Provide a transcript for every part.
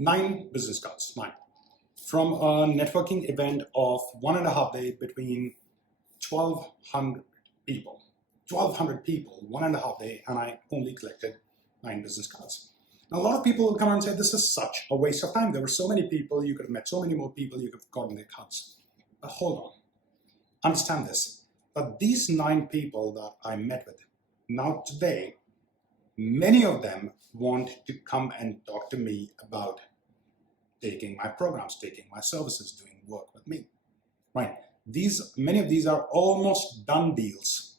9 business cards, 9. From a networking event of 1.5 days between 1,200 people. 1,200 people, 1.5 days, and I only collected 9 business cards. Now, a lot of people will come and say, this is such a waste of time. There were so many people, you could have met so many more people, you could have gotten their cards. But hold on, understand this, that these 9 people that I met with, now today, many of them want to come and talk to me about taking my programs, taking my services, doing work with me, right? Many of these are almost done deals,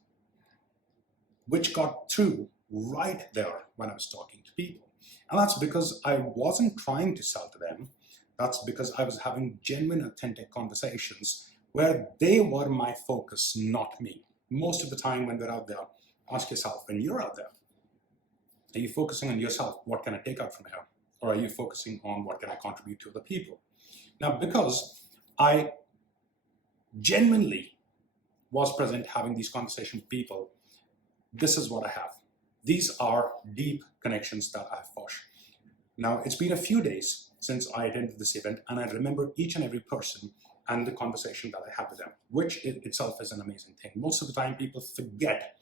which got through right there when I was talking to people. And that's because I wasn't trying to sell to them. That's because I was having genuine, authentic conversations where they were my focus, not me. Most of the time when we're out there, ask yourself, when you're out there, are you focusing on yourself? What can I take out from here? Or are you focusing on what can I contribute to other people? Now, because I genuinely was present having these conversations with people, this is what I have. These are deep connections that I have forged. Now, it's been a few days since I attended this event, and I remember each and every person and the conversation that I had with them, which itself is an amazing thing. Most of the time, people forget.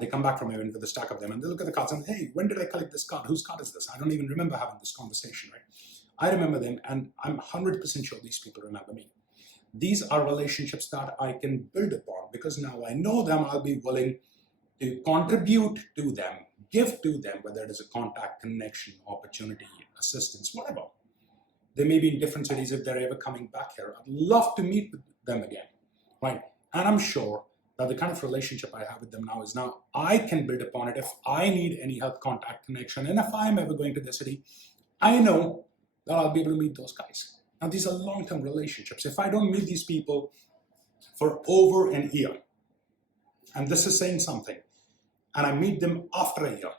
They come back from an event with a stack of them, and they look at the cards and, hey, when did I collect this card? Whose card is this? I don't even remember having this conversation, right? I remember them, and I'm 100% sure these people remember me. These are relationships that I can build upon because now I know them. I'll be willing to contribute to them, give to them, whether it is a contact, connection, opportunity, assistance, whatever. They may be in different cities if they're ever coming back here. I'd love to meet with them again, right? And I'm sure that the kind of relationship I have with them now is now I can build upon it if I need any help, contact, connection. And if I'm ever going to the city, I know that I'll be able to meet those guys. Now, these are long-term relationships. If I don't meet these people for over a year, and this is saying something, and I meet them after a year,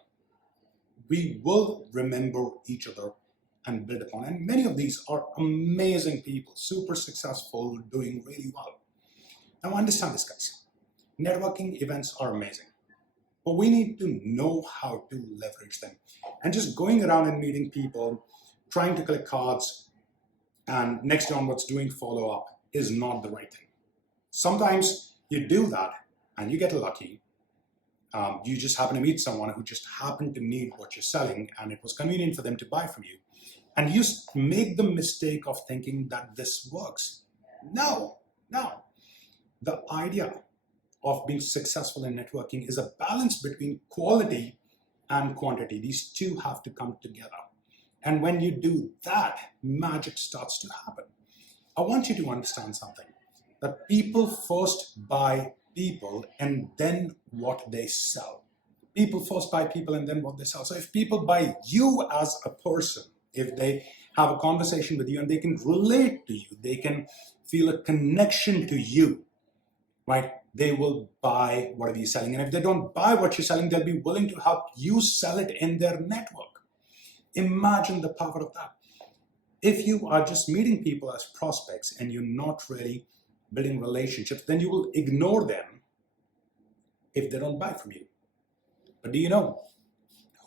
we will remember each other and build upon. And many of these are amazing people, super successful, doing really well. Now, understand this, guys. Networking events are amazing, but we need to know how to leverage them. And just going around and meeting people, trying to collect cards, and next onwards doing follow-up is not the right thing. Sometimes you do that and you get lucky. You just happen to meet someone who just happened to need what you're selling and it was convenient for them to buy from you. And you make the mistake of thinking that this works. No. The idea of being successful in networking is a balance between quality and quantity. These two have to come together. And when you do that, magic starts to happen. I want you to understand something, that people first buy people and then what they sell. People first buy people and then what they sell. So if people buy you as a person, if they have a conversation with you and they can relate to you, they can feel a connection to you, right? They will buy whatever you're selling. And if they don't buy what you're selling, they'll be willing to help you sell it in their network. Imagine the power of that. If you are just meeting people as prospects and you're not really building relationships, then you will ignore them if they don't buy from you. But do you know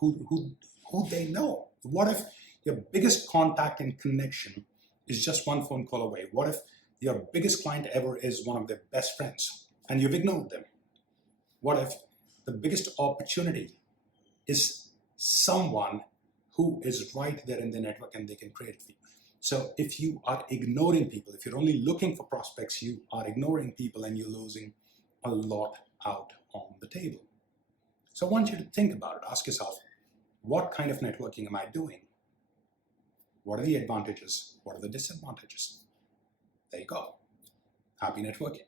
who they know? What if your biggest contact and connection is just one phone call away? What if your biggest client ever is one of their best friends and you've ignored them? What if the biggest opportunity is someone who is right there in the network and they can create it for you? So if you are ignoring people, if you're only looking for prospects, you are ignoring people and you're losing a lot out on the table. So I want you to think about it. Ask yourself, what kind of networking am I doing? What are the advantages? What are the disadvantages? There you go. Happy networking.